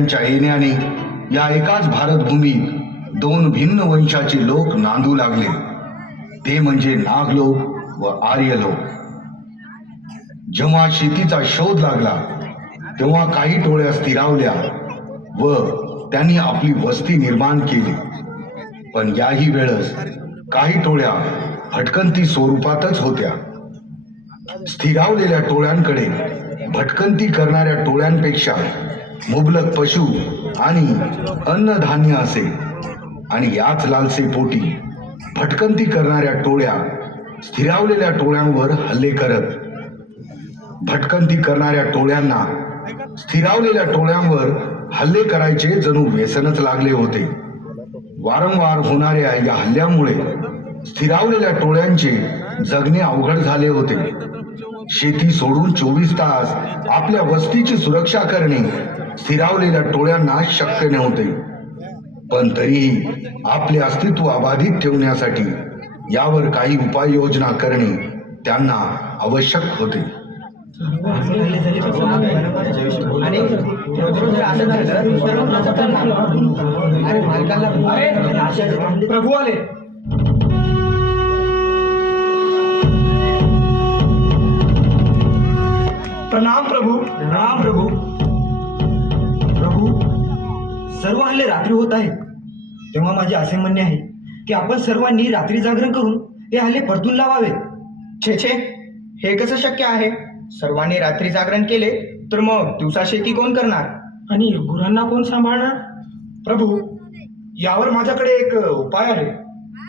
टोळ्यांच्या येण्याने या एकाच भारतभूमीत दोन भिन्न वंशाचे लोक नांदू लागले, ते म्हणजे नागलोक व आर्यलोक. जेव्हा शेतीचा शोध लागला तेव्हा काही टोळ्या स्थिरावल्या व त्यांनी आपली वस्ती निर्माण केली. पण याही वेळेस काही टोळ्या भटकंती स्वरूपातच होत्या. स्थिरावलेल्या टोळ्यांकडे भटकंती करणाऱ्या टोळ्यांपेक्षा मुबलक पशु आणि अन्नधान्य असे, आणि याच लालसेपोटी भटकंती करणाऱ्या टोळ्या स्थिरावलेल्या टोळ्यांवर हल्ले करत. भटकंती करणाऱ्या टोळ्यांना स्थिरावलेल्या टोळ्यांवर हल्ले करायचे जणू व्यसनच लागले होते. वारंवार होणाऱ्या या हल्ल्यामुळे स्थिरावलेल्या टोळ्यांचे जगणे अवघड झाले होते. शेती सोडून 24 तास आपल्या वस्तीची सुरक्षा करणे स्थिरावलेल्या टोळ्यांना शक्य नव्हते. पण तरीही आपले अस्तित्व अबाधित ठेवण्यासाठी यावर काही उपाययोजना करणे त्यांना आवश्यक होते. प्रभू आले. प्रणाम प्रभू. प्रणाम प्रभू. प्रभू, सर्व हल्ले रात्री होत आहेत, तेव्हा माझे असे म्हणणे आहे की आपण सर्वांनी रात्री जागरण करून हे हल्ले परतून लावावे. छे छे, हे कसं शक्य आहे? सर्वांनी रात्री जागरण केले तर मग दिवसा शेती कोण करणार आणि गुरांना कोण सांभाळणार? प्रभू, यावर माझ्याकडे एक उपाय आहे.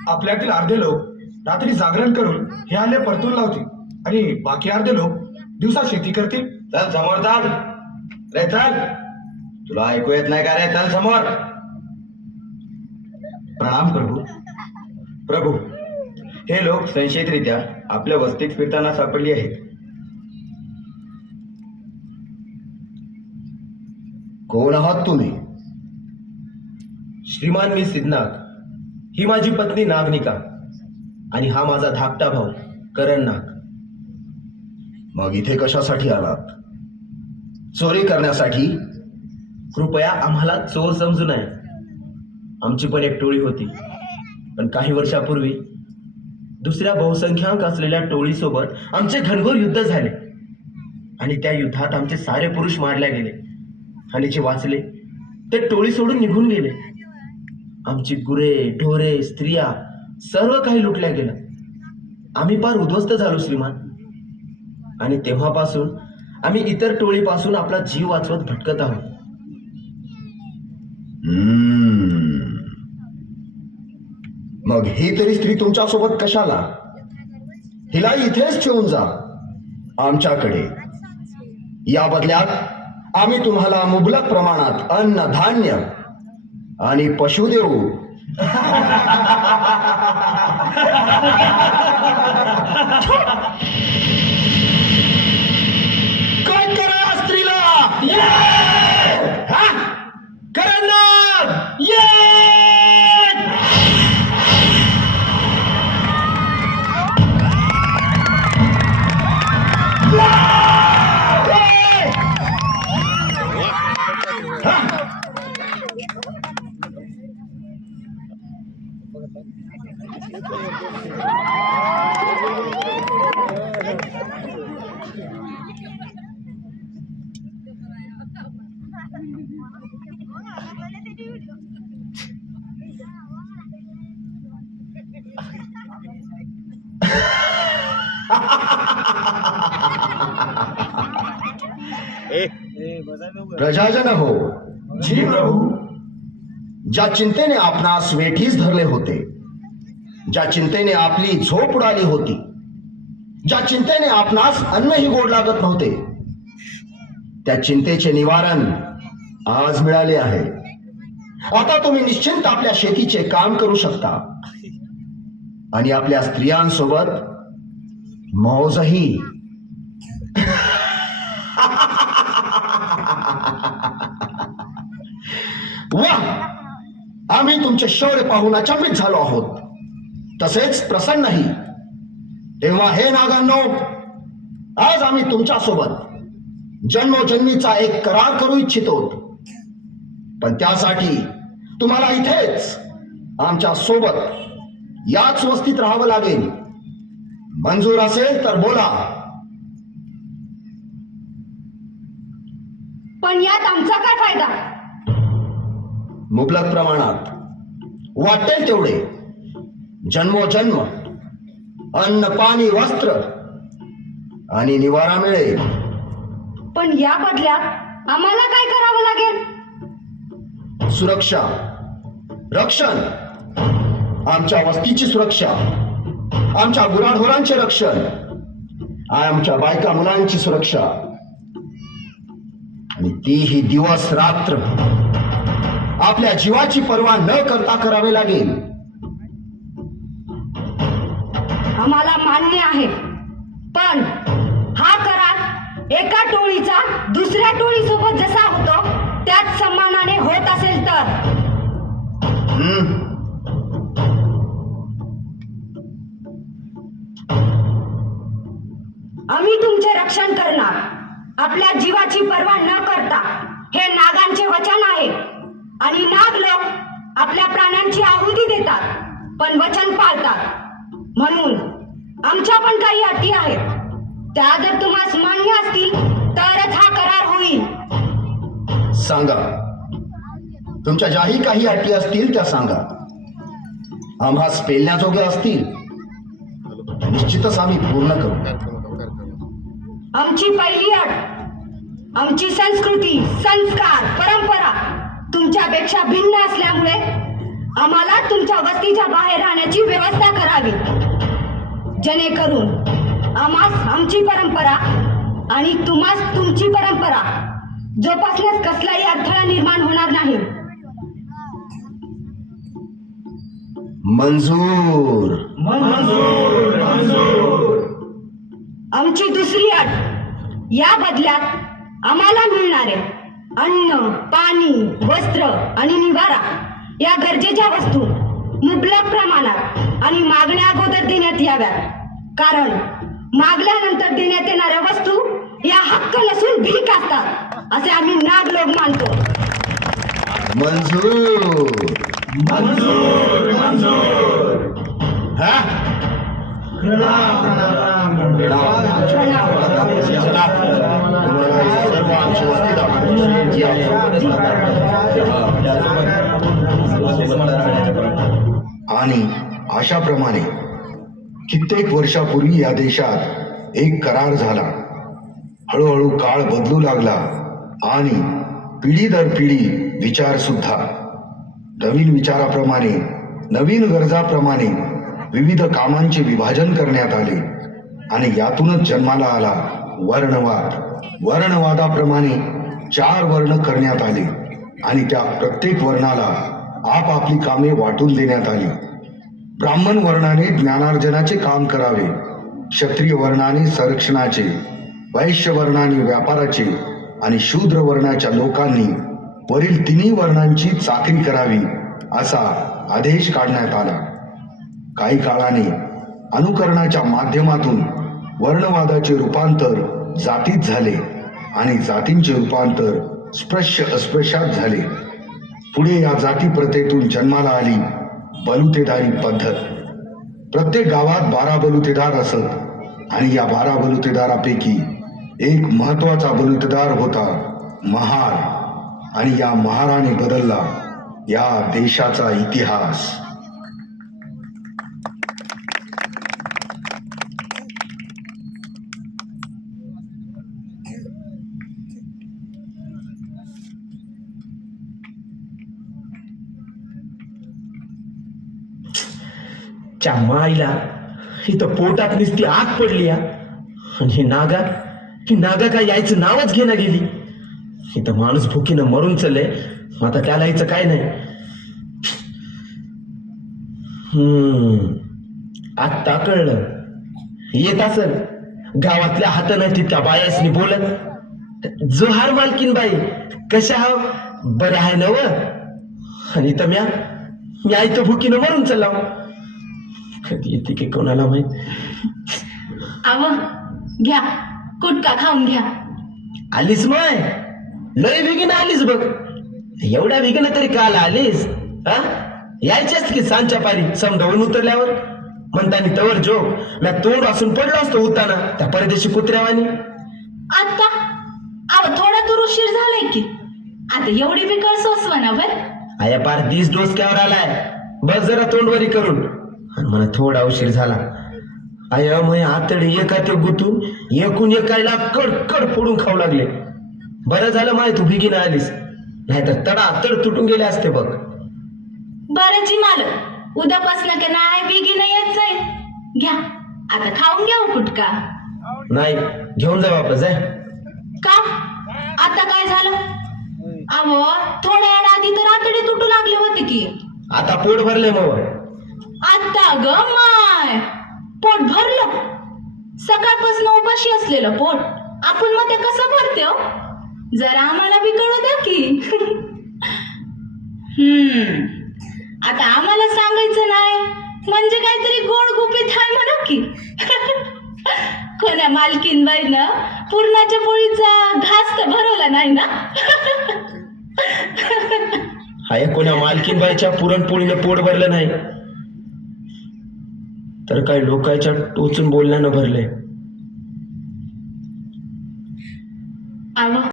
आपल्यातील अर्धे लोक रात्री जागरण करून हे हल्ले परतून लावतील आणि बाकी अर्धे लोक दिवसा शेती करतील. चल समोर चाल रे, चल. तुला ऐकू येत नाही का रे? चल समोर. प्रणाम प्रभू. प्रभू, हे लोक संशयितरित्या आपल्या वस्तीत फिरताना सापडली आहेत. कोण आहात तुम्ही? श्रीमान, मी सिद्धनाग. ही माझी पत्नी नागनिका आणि हा माझा धाकटा भाऊ करण नाग. मग इथे कशासाठी आलात? चोरी करण्यासाठी? कृपया आम्हाला चोर समजू नये. आमची पण एक टोळी होती, पण काही वर्षापूर्वी दुसऱ्या बहुसंख्याक असलेल्या टोळीसोबत आमचे घनघोर युद्ध झाले आणि त्या युद्धात आमचे सारे पुरुष मारले गेले आणि जे वाचले ते टोळी सोडून निघून गेले. आमची गुरे, ढोरे, स्त्रिया सर्व काही लुटल्या गेलं. आम्ही फार उद्ध्वस्त झालो श्रीमान, आणि तेव्हापासून आम्ही इतर टोळीपासून आपला जीव वाचवत भटकत आहोत. मग ही तरी स्त्री तुमच्या सोबत कशाला? हिला इथेच ठेवून जा आमच्याकडे. या बदल्यात आम्ही तुम्हाला मुबलक प्रमाणात अन्न, धान्य आणि पशु देऊ. काय करा स्त्रीला? हा? करा ना! प्रजाजन हो. जी प्रभू. ज्या चिंतेने आपणास वेठीस धरले होते, ज्या चिंतेने आपली झोप उडाली होती, ज्या चिंतेने आपणास अन्नही गोड लागत नव्हते, त्या चिंतेचे निवारण आज मिळाले आहे. आता तुम्ही निश्चिंत आपल्या शेतीचे काम करू शकता आणि आपल्या स्त्रियांसोबत मौजही. वाह, आम्ही तुमचे शौर्य पाहून अचंबित झालो आहोत, तसेच प्रसन्नही. तेव्हा हे नागांनो, आज आम्ही तुमच्या सोबत जन्मोजन्मीचा एक करार करू इच्छितो. पण त्यासाठी तुम्हाला इथेच आमच्या सोबत याच वस्तीत राहावं लागेल. मंजूर असेल तर बोला. पण यात आमचा काय फायदा? मुबलक प्रमाणात वाटेल तेवढे जन्मोजन्म अन्न पाणी वस्त्र आणि निवारा मिळेल. पण या बदल्यात आम्हाला काय करावं लागेल? सुरक्षा, रक्षण, आमच्या वस्तीची सुरक्षा, आमच्या गुराढोरांचे रक्षण, आमच्या बायका मुलांची सुरक्षा, आणि तीही दिवस रात्र आपल्या जीवाची पर्वा न करता करावे लागेल. आम्हाला मान्य आहे, पण हा करार एका टोळीचा दुसऱ्या टोळीसोबत जसा होतो त्याच सन्मानाने होत असेल तर. आम्ही तुमचे रक्षण करणार, आपल्या जीवाची पर्वा न करता. हे नागांचे वचन आहे. आणि नाग लोक आपल्या प्राण्यांची आहुती देतात, पण वचन पाळतात. म्हणून आमच्या पण काही अटी आहेत. त्या जर तुम्हाला मान्य असतील तरच हा करार होईल. सांगा, तुमच्या ज्याही काही अटी असतील त्या सांगा. आम्हास पेलण्याजोग्या असतील तर निश्चितच आम्ही पूर्ण करू. आमची पहिली अट, आमची संस्कृती, संस्कार, परंपरा तुमच्यापेक्षा भिन्न असल्यामुळे आम्हाला तुमच्या वस्तीच्या बाहेर राहण्याची व्यवस्था करावी, जेणेकरून आम्हास आमची परंपरा आणि तुम्हास तुमची परंपरा जोपासण्यास कसलाही अडथळा निर्माण होणार नाही. मंजूर. आमची दुसरी अट, या बदल्यात आम्हाला मिळणारे अन्न, पाणी, वस्त्र आणि निवारा या गरजेच्या वस्तू मुबलक प्रमाणात आणि मागण्या अगोदर देण्यात याव्यात. कारण मागल्यानंतर देण्यात येणाऱ्या वस्तू या हक्क नसून भीक असतात, असे आम्ही नाग लोक मानतो. मंजूर. हा? चला, तुम्हाला सर्व आमची वस्ती दाखवतो. आणि अशाप्रमाणे कित्येक वर्षापूर्वी या देशात एक करार झाला. हळूहळू काळ बदलू लागला आणि पिढी दर पिढी विचार सुद्धा. नवीन विचाराप्रमाणे, नवीन गरजाप्रमाणे विविध कामांचे विभाजन करण्यात आले आणि यातूनच जन्माला आला वर्णवाद. वर्णवादाप्रमाणे 4 वर्ण करण्यात आले आणि त्या प्रत्येक वर्णाला आपापली कामे वाटून देण्यात आली. ब्राह्मण वर्णाने ज्ञानार्जनाचे काम करावे, क्षत्रिय वर्णाने संरक्षणाचे, वैश्य वर्णाने व्यापाराचे आणि शूद्र वर्णाच्या लोकांनी वरील 3 वर्णांची चाकरी करावी असा आदेश काढण्यात आला. काही काळाने अनुकरणाच्या माध्यमातून वर्णवादाचे रूपांतर जातीत झाले आणि जातींचे रूपांतर स्पृश्य अस्पृश्यात झाले. पुढे या जाती प्रथेतून जन्माला आली बलुतेदारी पद्धत. प्रत्येक गावात 12 बलुतेदार असत आणि या 12 बलुतेदारापैकी एक महत्वाचा बलुतेदार होता महार. आणि या महाराने बदलला या देशाचा इतिहास. च्या माईला इथं पोटात नुसती आग पडली या. आणि ही नागा काय यायचं नावच घेणं गेली. इथं माणूस भुकीनं मरून चालले, आता त्याला यायचं काय नाही. आता कळलं. येत असल गावातल्या हात नाही तितक्या बायासनी बोलत, जोहार मालकीन बाई, कशा हाव, बरे आहे नव. आणि इथं मी आयतं भुकीनं मरून चालला. कधी येते की कोणाला माहित. आव घ्या, कुटका खाऊन घ्या. आलीस माय, लय बेगीन आलीस बघ. एवढ्या वेगाने तरी काल आलीस? हा, यायच्याच की सांच्या पारी समजावून उतरल्यावर. म्हणतानी तवर जोग मी तोंड वाचून पडलो असतो उताना त्या परदेशी कुत्र्यावानी. आता अव थोडा दूर उशीर झालाय की, आता एवढी बिकळ सोसवा ना बर. आया पार 30 डोसक्यावर आलाय. बघ जरा तोंडवरी करून. आणि मला थोडा उशीर झाला. आया मग आतडी एका ते गुतून एकूण एकायला कडकड फोडून खाऊ लागले. बरं झालं माय तू बिगीन आलीस, नाहीतर तडा तड तुटून गेले असते बघ. बरं जी मालक, उद्यापासून का नाही बिगी नाही येत जाईल. घ्या आता खाऊन घ्या कुटका. नाही, घेऊन जा वापस जाय. का आता काय झालं? अहो थोड्या वेळा आधी तर आतडे तुटू लागले होते की. आता पोट भरले मग. आता ग माय पोट भरलं. सकाळपासून उपाशी असलेलं पोट आपण मग ते कसं भरते हो? जरा आम्हाला बी कळू द्या की. आता आम्हाला सांगायचं नाही म्हणजे काहीतरी गोड गुपित आहे म्हणा की. कोण्या मालकीनबाईनं पुरणाच्या पोळीचा घास तर भरवला नाही ना. हाय कोण्या मालकीनबाईच्या पुरणपोळीनं पोट भरलं नाही तर काही लोकांच्या टोचून बोलण्यानं भरले. अहो